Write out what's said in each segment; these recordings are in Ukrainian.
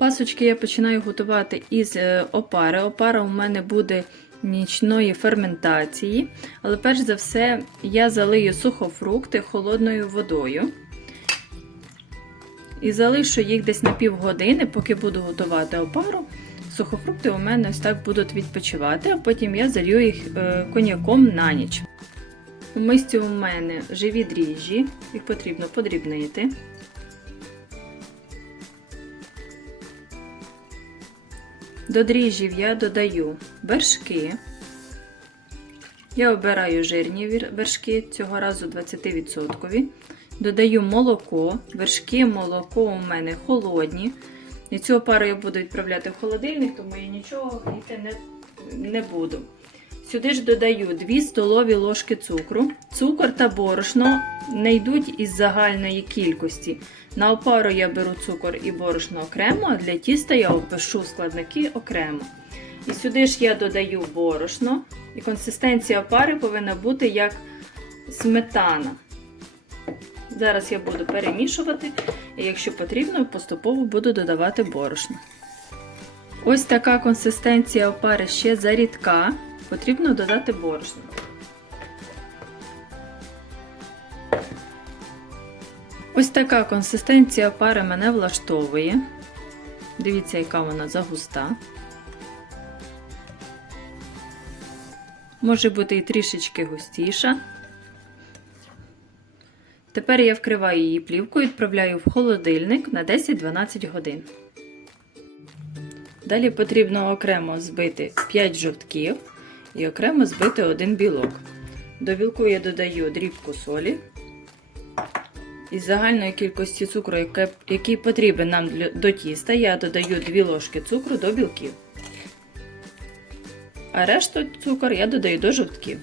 Пасочки я починаю готувати із е, опари. Опара у мене буде нічної ферментації, але перш за все я залию сухофрукти холодною водою. І залишу їх десь на півгодини, поки буду готувати опару. Сухофрукти у мене ось так будуть відпочивати, а потім я залью їх е, коньяком на ніч. У мисці у мене живі дріжджі, їх потрібно подрібнити. До дріжджів я додаю вершки. Я обираю жирні вершки, цього разу 20%. Додаю молоко. Вершки, молоко у мене холодні. І цю опару я буду відправляти в холодильник, тому я нічого гріти не, не буду. Сюди ж додаю 2 столові ложки цукру. Цукор та борошно не йдуть із загальної кількості. На опару я беру цукор і борошно окремо, а для тіста я опишу складники окремо. І сюди ж я додаю борошно, і консистенція опари повинна бути як сметана. Зараз я буду перемішувати, і якщо потрібно, поступово буду додавати борошно. Ось така консистенція опари ще зарідка. Потрібно додати борошно. Ось така консистенція опари мене влаштовує. Дивіться, яка вона загуста. Може бути і трішечки густіша. Тепер я вкриваю її плівкою і відправляю в холодильник на 10-12 годин. Далі потрібно окремо збити 5 жовтків і окремо збити один білок. До білку я додаю дрібку солі. Із загальної кількості цукру, який потрібен нам до тіста, я додаю 2 ложки цукру до білків. А решту цукор я додаю до жовтків.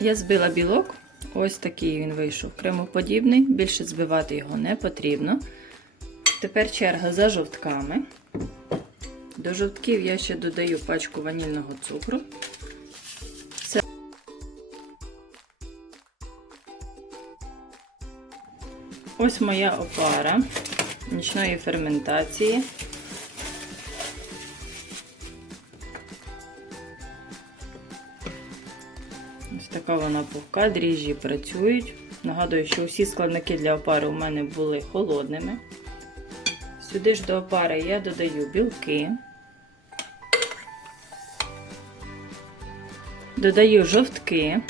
Я збила білок, ось такий він вийшов кремоподібний, більше збивати його не потрібно. Тепер черга за жовтками. До жовтків я ще додаю пачку ванільного цукру. Це Ось моя опара нічної ферментації. Ось така вона пухка, дріжджі працюють. Нагадую, що усі складники для опари у мене були холодними. Сюди ж до опари я додаю білки, додаю жовтки.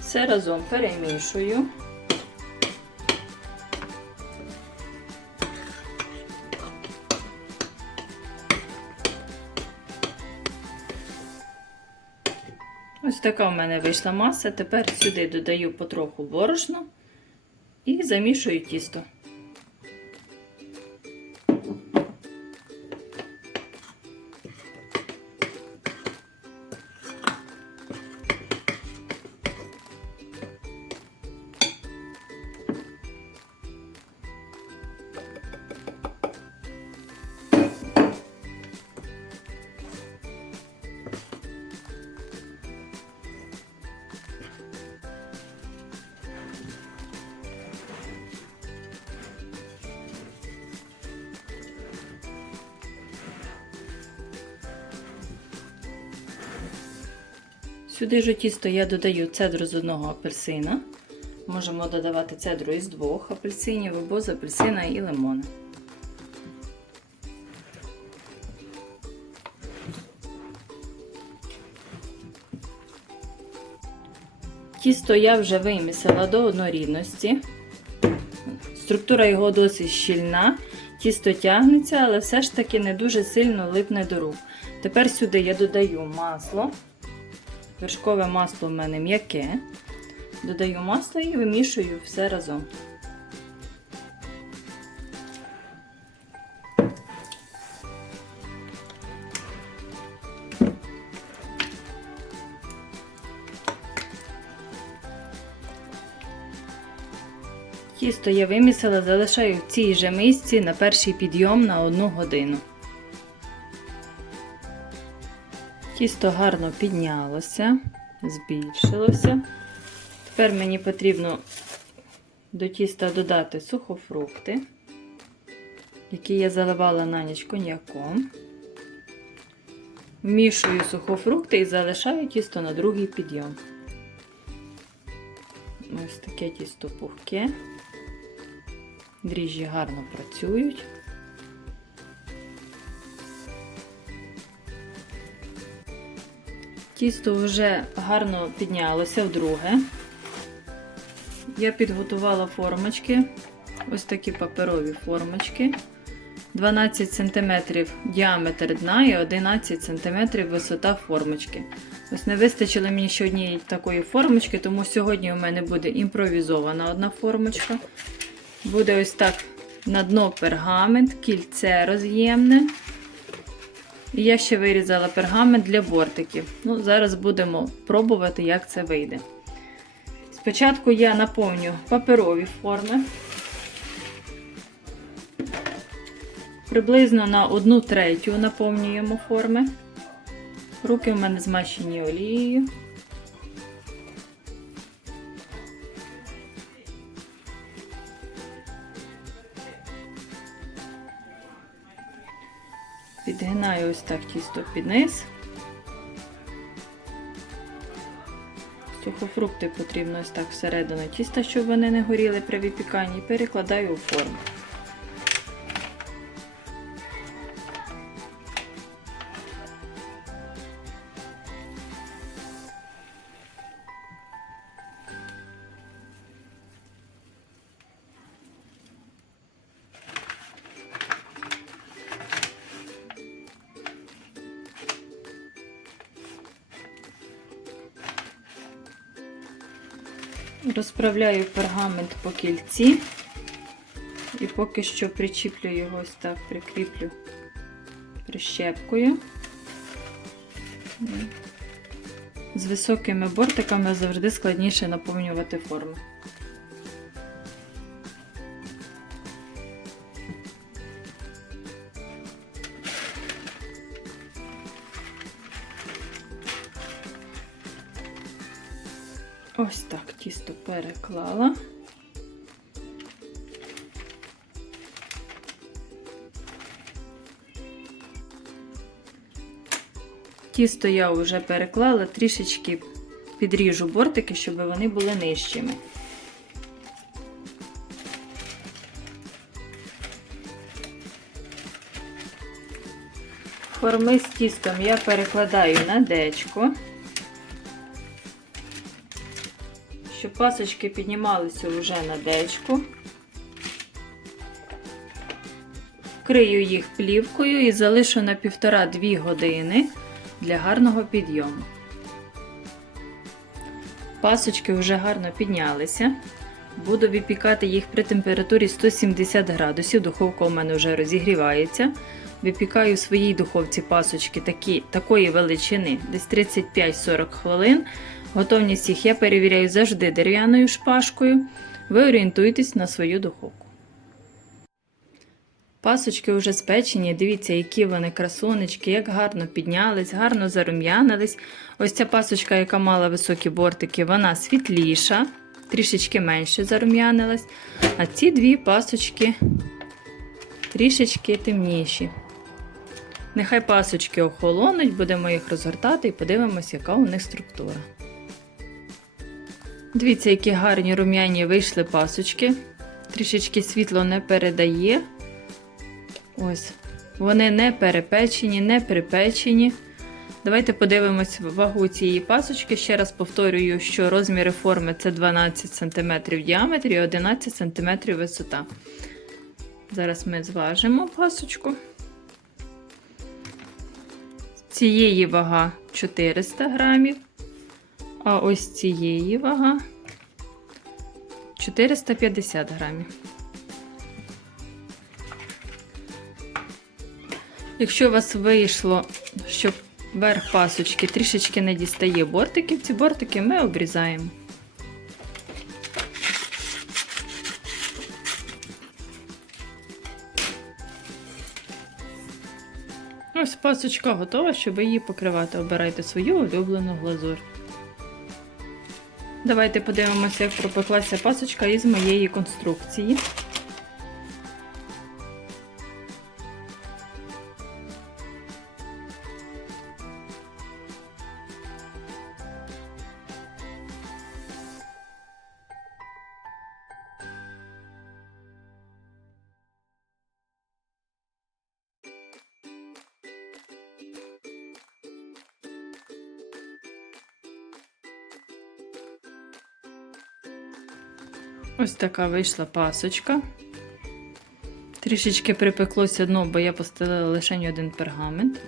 Все разом перемішую. Ось така в мене вийшла маса. Тепер сюди додаю потроху борошна і замішую тісто. Сюди ж тісто я додаю цедру з одного апельсина. Можемо додавати цедру із двох апельсинів або з апельсина і лимона. Тісто я вже вимісила до однорідності. Структура його досить щільна, тісто тягнеться, але все ж таки не дуже сильно липне до рук. Тепер сюди я додаю масло. Вершкове масло в мене м'яке. Додаю масло і вимішую все разом. Тісто я вимісила, залишаю в цій же мисці на перший підйом на 1 годину. Тісто гарно піднялося, збільшилося. Тепер мені потрібно до тіста додати сухофрукти, які я заливала на ніч коньяком. Вмішую сухофрукти і залишаю тісто на другий підйом. Ось таке тісто пухке. Дріжджі гарно працюють. Тісто вже гарно піднялося вдруге. Я підготувала формочки, ось такі паперові формочки. 12 см діаметр дна і 11 см висота формочки. Ось не вистачило мені ще однієї такої формочки, тому сьогодні у мене буде імпровізована одна формочка. Буде ось так на дно пергамент, кільце роз'ємне. І я ще вирізала пергамент для бортиків. Ну, Зараз будемо пробувати, як це вийде. Спочатку я наповню паперові форми. Приблизно на 1 третю наповнюємо форми. Руки в мене змащені олією. Підгинаю ось так тісто під низ. Сухофрукти потрібно ось так всередину тіста, щоб вони не горіли при випіканні, перекладаю у форму. Розправляю пергамент по кільці і поки що причіплю його ось так, прикріплю прищепкою. З високими бортиками завжди складніше наповнювати форми. Ось так тісто переклала. Тісто я вже переклала, трішечки підріжу бортики, щоб вони були нижчими. Форми з тістом я перекладаю на дечко. Щоб пасочки піднімалися вже на дечку. Вкрию їх плівкою і залишу на 1,5-2 години для гарного підйому. Пасочки вже гарно піднялися. Буду випікати їх при температурі 170 градусів. Духовка у мене вже розігрівається. Випікаю своїй духовці пасочки такі, такої величини, десь 35-40 хвилин. Готовність їх я перевіряю завжди дерев'яною шпажкою. Ви орієнтуєтесь на свою духовку. Пасочки вже спечені, дивіться, які вони красунечки, як гарно піднялись, гарно зарум'янились. Ось ця пасочка, яка мала високі бортики, вона світліша, трішечки менше зарум'янилась. А ці дві пасочки трішечки темніші. Нехай пасочки охолонуть, будемо їх розгортати і подивимося, яка у них структура. Дивіться, які гарні рум'яні вийшли пасочки. Трішечки світло не передає. Ось. Вони не перепечені, не припечені. Давайте подивимось вагу цієї пасочки. Ще раз повторюю, що розміри форми це 12 см в діаметрі і 11 см висота. Зараз ми зважимо пасочку. Цієї вага 400 грамів. А ось цієї вага 450 грамів. Якщо у вас вийшло, щоб верх пасочки трішечки не дістає бортиків, ці бортики ми обрізаємо. Ось пасочка готова, щоб її покривати. Обирайте свою улюблену глазур. Давайте подивимося, як пропеклася пасочка із моєї конструкції. Ось така вийшла пасочка. Трішечки припеклося дно, бо я постелила лише один пергамент.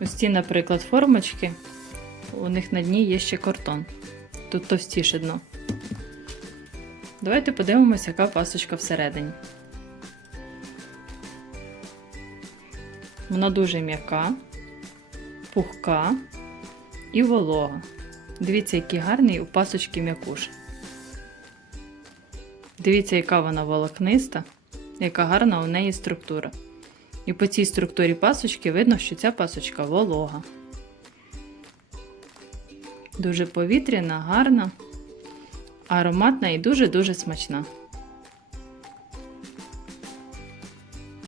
Ось ці, наприклад, формочки. У них на дні є ще картон. Тут товстіше дно. Давайте подивимося, яка пасочка всередині. Вона дуже м'яка, пухка і волога. Дивіться, який гарний у пасочки м'якуш. Дивіться, яка вона волокниста, яка гарна у неї структура. І по цій структурі пасочки видно, що ця пасочка волога. Дуже повітряна, гарна, ароматна і дуже-дуже смачна.